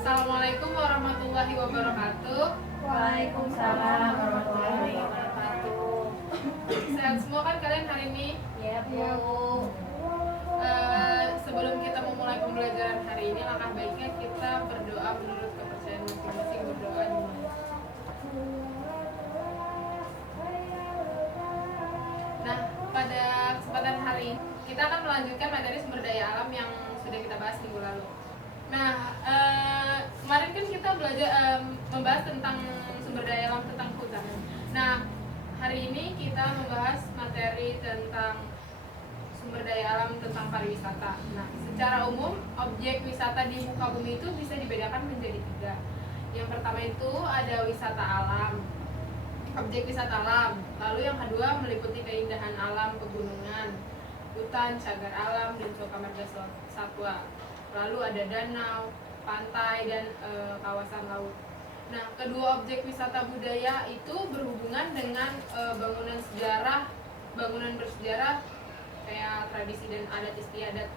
Assalamualaikum warahmatullahi wabarakatuh. Waalaikumsalam warahmatullahi wabarakatuh. Sehat semua kan kalian hari ini? Ya, Bu. Sebelum kita memulai pembelajaran hari ini, langkah baiknya kita berdoa menurut kepercayaan masing-masing. Berdoa dimulai. Nah, pada kesempatan hari ini kita akan melanjutkan materi sumber daya alam yang sudah kita bahas minggu lalu. Nah, kemarin kan kita belajar membahas tentang sumber daya alam tentang hutan. Nah, hari ini kita membahas materi tentang sumber daya alam tentang pariwisata. Nah, secara umum objek wisata di muka bumi itu bisa dibedakan menjadi 3. Yang pertama itu ada wisata alam, objek wisata alam. Lalu yang kedua meliputi keindahan alam, pegunungan, hutan, cagar alam, dan suaka marga satwa. Lalu ada danau, pantai, dan kawasan laut. Nah, kedua objek wisata budaya itu berhubungan dengan bangunan sejarah, bangunan bersejarah kayak tradisi dan adat istiadat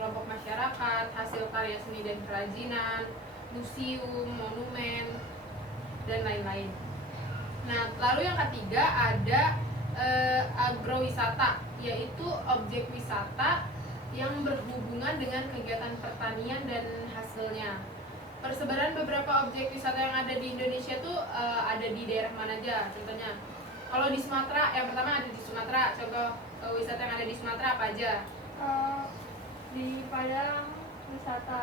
kelompok masyarakat, hasil karya seni dan kerajinan, museum, monumen, dan lain-lain. Nah, lalu yang ketiga ada agrowisata, yaitu objek wisata yang berhubungan dengan kegiatan pertanian dan hasilnya. Persebaran beberapa objek wisata yang ada di Indonesia tuh ada di daerah mana aja? Contohnya, kalau di Sumatera, yang pertama ada di Sumatera. Contoh wisata yang ada di Sumatera apa aja? Di Padang wisata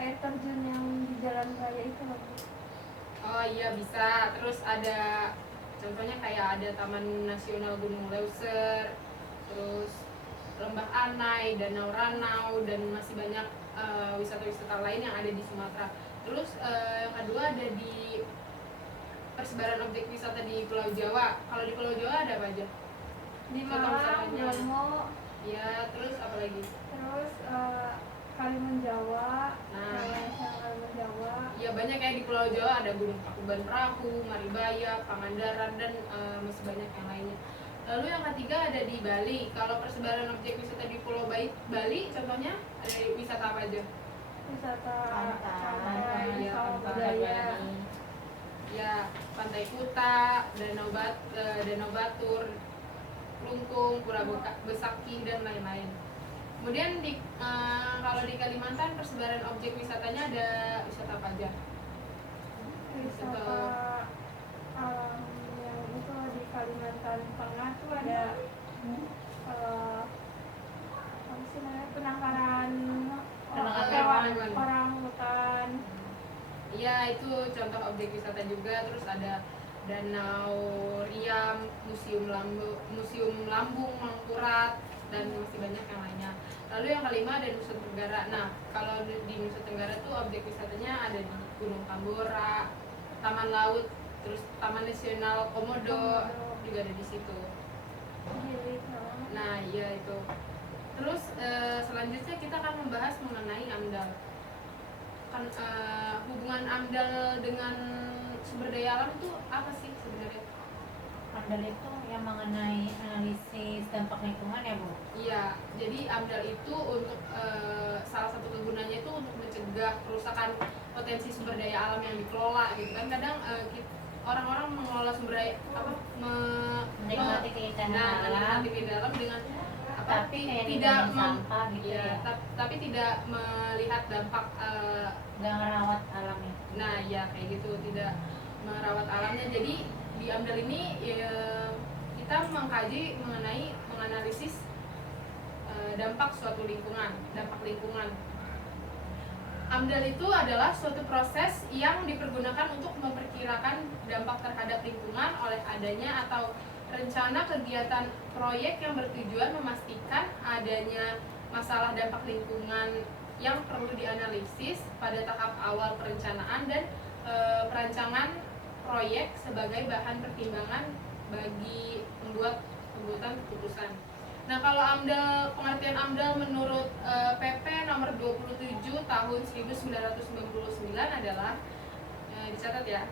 air terjun yang di jalan raya itu loh. Oh iya bisa. Terus ada contohnya kayak ada Taman Nasional Gunung Leuser, terus Lembah Anai, Danau Ranau, dan masih banyak wisata-wisata lain yang ada di Sumatera. Terus yang kedua ada di persebaran objek wisata di Pulau Jawa. Kalau di Pulau Jawa ada apa aja? Di Contoh Malang, wisatanya. Bromo, Ya, terus apa lagi? terus Kalimantan Jawa, Nah, Kalimantan Jawa. ya banyak ya di Pulau Jawa, ada Gunung Pakuban Perahu, Maribaya, Pangandaran, dan masih banyak yang lainnya. Lalu yang ketiga ada di Bali. Kalau persebaran objek wisata di Pulau Bali, contohnya ada wisata apa aja? Wisata Pantai, ya, sawah pantai. budaya. Ya, Pantai Kuta, Danau Batur, Lungkung, Pura Besaki, dan lain-lain. Kemudian kalau di Kalimantan persebaran objek wisatanya ada wisata apa aja? Wisata alam yang itu di Kalimantan Tengah tuh ada apa sih namanya, penangkaran hewan. orang hutan. Iya, itu contoh objek wisata juga. Terus ada Danau Riam, Museum Lambung Mangkurat, dan masih banyak yang lainnya. Lalu yang kelima ada Nusa Tenggara. Nah, kalau di Nusa Tenggara tuh objek wisatanya ada di Gunung Tambora, Taman Laut, terus Taman Nasional Komodo juga ada di situ. Gilit, Nah, iya itu. Terus selanjutnya kita akan membahas mengenai AMDAL. Kan hubungan AMDAL dengan sumber daya alam itu apa sih sebenarnya? AMDAL itu yang mengenai analisis dampak lingkungan ya, Bu? Iya, jadi AMDAL itu untuk salah satu kegunaannya itu untuk mencegah kerusakan potensi sumber daya alam yang dikelola gitu kan. Kadang orang-orang mengelola sumber daya Menikmati keindahan alam, menikmati keindahan alam dengan tapi kayak tidak sampah gitu ya. tapi tidak melihat dampak Nggak ngerawat alamnya. nah ya kayak gitu, tidak merawat alamnya. Jadi di AMDAL ini ya, kita mengkaji mengenai menganalisis dampak suatu lingkungan, dampak lingkungan. AMDAL itu adalah suatu proses yang dipergunakan untuk memperkirakan dampak terhadap lingkungan oleh adanya atau rencana kegiatan proyek yang bertujuan memastikan adanya masalah dampak lingkungan yang perlu dianalisis pada tahap awal perencanaan dan perancangan proyek sebagai bahan pertimbangan bagi pembuatan keputusan. Nah, kalau AMDAL, pengertian AMDAL menurut PP nomor 27 tahun 1999 adalah dicatat ya,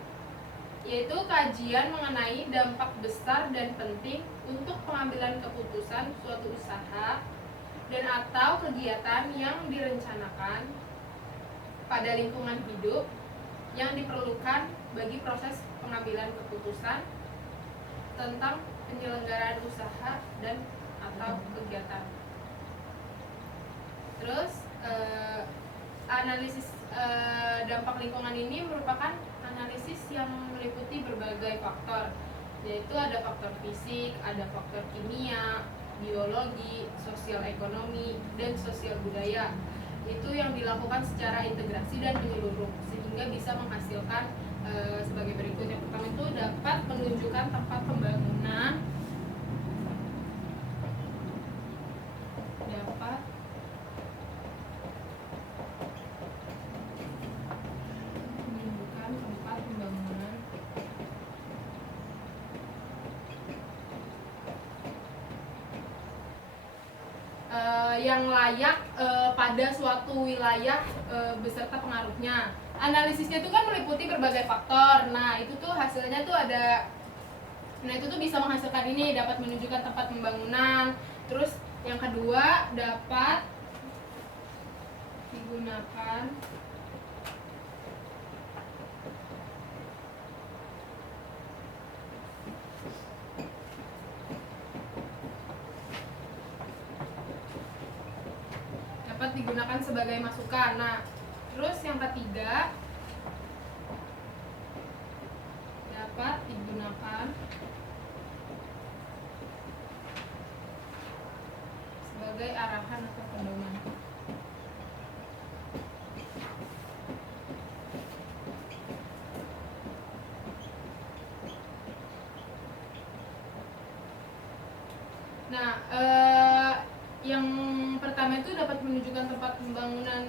yaitu kajian mengenai dampak besar dan penting untuk pengambilan keputusan suatu usaha dan atau kegiatan yang direncanakan pada lingkungan hidup yang diperlukan bagi proses pengambilan keputusan tentang penyelenggaraan usaha dan atau kegiatan. Terus analisis dampak lingkungan ini merupakan analisis yang meliputi berbagai faktor, yaitu ada faktor fisik, ada faktor kimia, biologi, sosial ekonomi, dan sosial budaya. Itu yang dilakukan secara integrasi dan menyeluruh sehingga bisa menghasilkan sebagai berikut. Yang pertama itu dapat menunjukkan tempat pembangunan, dapat menunjukkan tempat pembangunan yang layak pada suatu wilayah beserta pengaruhnya. Analisisnya itu kan meliputi berbagai faktor. Nah, itu tuh hasilnya tuh ada. Nah, itu tuh bisa menghasilkan ini, dapat menunjukkan tempat pembangunan. Terus yang kedua dapat digunakan sebagai masukan. Nah, terus yang ketiga dapat digunakan sebagai arahan atau pedoman. Nah, yang pertama itu dapat menunjukkan tempat pembangunan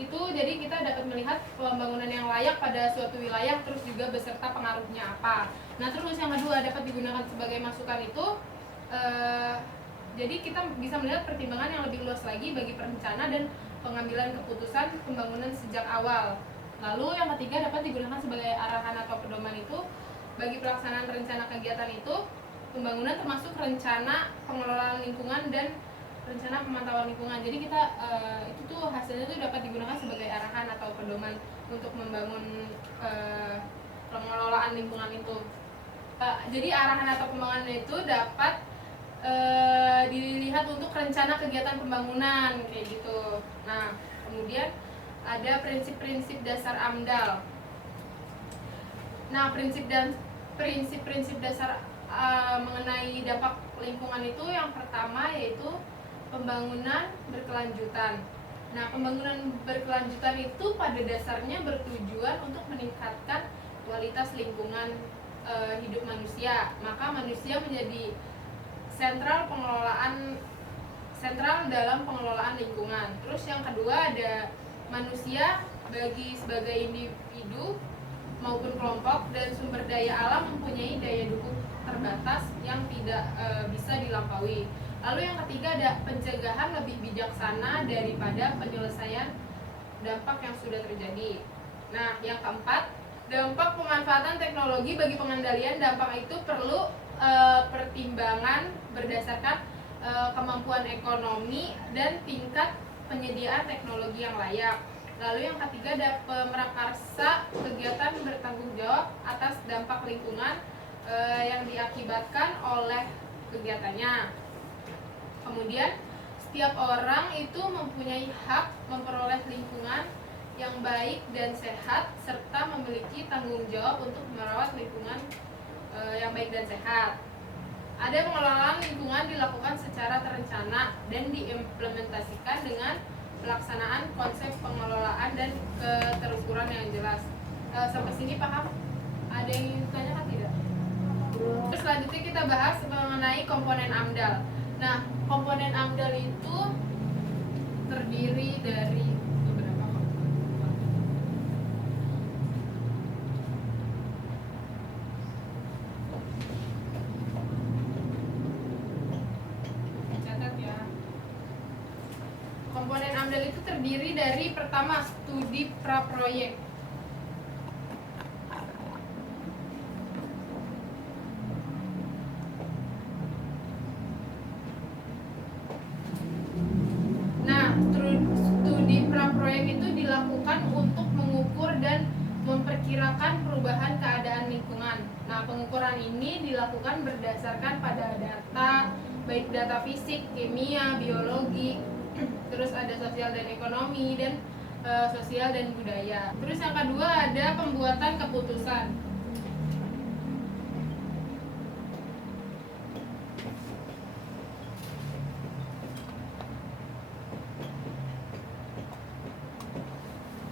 itu, jadi kita dapat melihat pembangunan yang layak pada suatu wilayah, terus juga beserta pengaruhnya apa. Nah, terus yang kedua dapat digunakan sebagai masukan itu, jadi kita bisa melihat pertimbangan yang lebih luas lagi bagi perencana dan pengambilan keputusan pembangunan sejak awal. Lalu yang ketiga dapat digunakan sebagai arahan atau pedoman itu bagi pelaksanaan rencana kegiatan itu, pembangunan termasuk rencana pengelolaan lingkungan dan rencana pemantauan lingkungan. Jadi kita itu tuh hasilnya tuh dapat digunakan sebagai arahan atau pedoman untuk membangun pengelolaan lingkungan itu. Jadi arahan atau pembangunan itu dapat dilihat untuk rencana kegiatan pembangunan kayak gitu. Nah, kemudian ada prinsip-prinsip dasar AMDAL. Nah, prinsip-prinsip dasar mengenai dampak lingkungan itu yang pertama yaitu pembangunan berkelanjutan. Nah, pembangunan berkelanjutan itu pada dasarnya bertujuan untuk meningkatkan kualitas lingkungan hidup manusia. Maka manusia menjadi sentral dalam pengelolaan lingkungan. Terus yang kedua ada manusia sebagai individu maupun kelompok dan sumber daya alam mempunyai daya dukung terbatas yang tidak bisa dilampaui. Lalu yang ketiga ada pencegahan lebih bijaksana daripada penyelesaian dampak yang sudah terjadi. Nah, yang keempat, dampak pemanfaatan teknologi bagi pengendalian dampak itu perlu pertimbangan berdasarkan kemampuan ekonomi dan tingkat penyediaan teknologi yang layak. Lalu yang ketiga ada pemrakarsa kegiatan bertanggung jawab atas dampak lingkungan yang diakibatkan oleh kegiatannya. Kemudian setiap orang itu mempunyai hak memperoleh lingkungan yang baik dan sehat serta memiliki tanggung jawab untuk merawat lingkungan yang baik dan sehat. Ada pengelolaan lingkungan dilakukan secara terencana dan diimplementasikan dengan pelaksanaan konsep pengelolaan dan keterukuran yang jelas. Sampai sini paham? Ada yang ingin ditanyakan tidak? Terus selanjutnya kita bahas mengenai komponen AMDAL. Nah, komponen AMDAL itu terdiri dari beberapa komponen. Catat ya. Komponen AMDAL itu terdiri dari pertama studi praproyek. Studi praproyek itu dilakukan Nah, pengukuran ini dilakukan berdasarkan pada data, baik data fisik, kimia, biologi, terus ada sosial dan ekonomi, dan sosial dan budaya. Terus yang kedua ada pembuatan keputusan.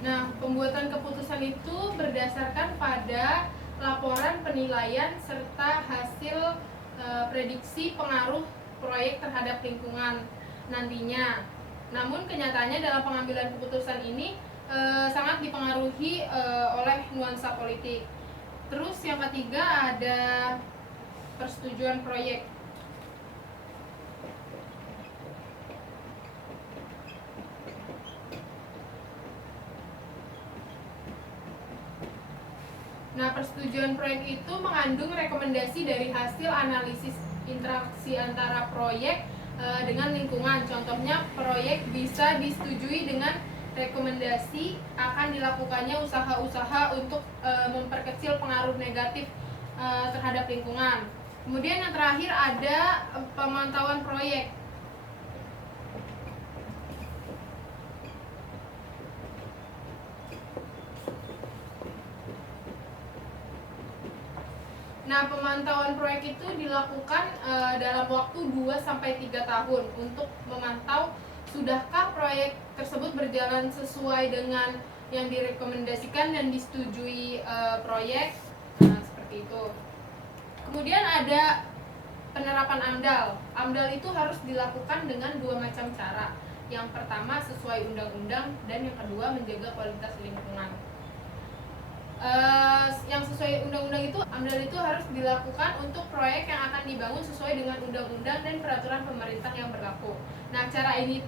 Nah, pembuatan keputusan itu berdasarkan pada laporan penilaian serta hasil prediksi pengaruh proyek terhadap lingkungan nantinya. Namun kenyataannya dalam pengambilan keputusan ini sangat dipengaruhi oleh nuansa politik. Terus yang ketiga ada persetujuan proyek. Nah, persetujuan proyek itu mengandung rekomendasi dari hasil analisis interaksi antara proyek dengan lingkungan. Contohnya, proyek bisa disetujui dengan rekomendasi akan dilakukannya usaha-usaha untuk memperkecil pengaruh negatif terhadap lingkungan. Kemudian yang terakhir ada pemantauan proyek. Nah, pemantauan proyek itu dilakukan dalam waktu 2-3 tahun untuk memantau sudahkah proyek tersebut berjalan sesuai dengan yang direkomendasikan dan disetujui proyek. Nah, seperti itu. Kemudian ada penerapan AMDAL. AMDAL itu harus dilakukan dengan 2 macam cara. Yang pertama sesuai undang-undang dan yang kedua menjaga kualitas lingkungan. Yang sesuai undang-undang itu, AMDAL itu harus dilakukan untuk proyek yang akan dibangun sesuai dengan undang-undang dan peraturan pemerintah yang berlaku. Nah, cara ini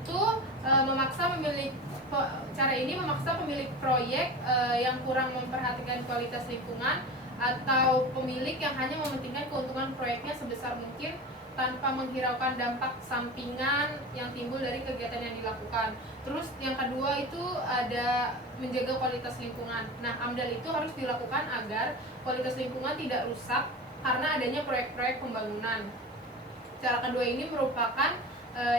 memaksa pemilik proyek yang kurang memperhatikan kualitas lingkungan atau pemilik yang hanya mementingkan keuntungan proyeknya sebesar mungkin tanpa menghiraukan dampak sampingan yang timbul dari kegiatan yang dilakukan. Terus yang kedua itu ada menjaga kualitas lingkungan. Nah, AMDAL itu harus dilakukan agar kualitas lingkungan tidak rusak karena adanya proyek-proyek pembangunan. Cara kedua ini merupakan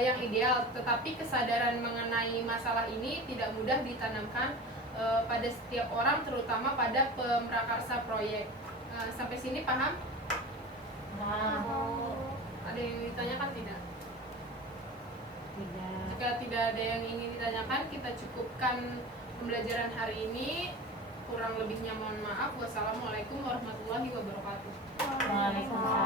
yang ideal, tetapi kesadaran mengenai masalah ini tidak mudah ditanamkan pada setiap orang, terutama pada pemrakarsa proyek. Sampai sini paham? Ada yang ditanyakan tidak? Tidak. Jika tidak ada yang ingin ditanyakan, kita cukupkan pembelajaran hari ini. Kurang lebihnya mohon maaf. Wassalamualaikum warahmatullahi wabarakatuh. Waalaikumsalam.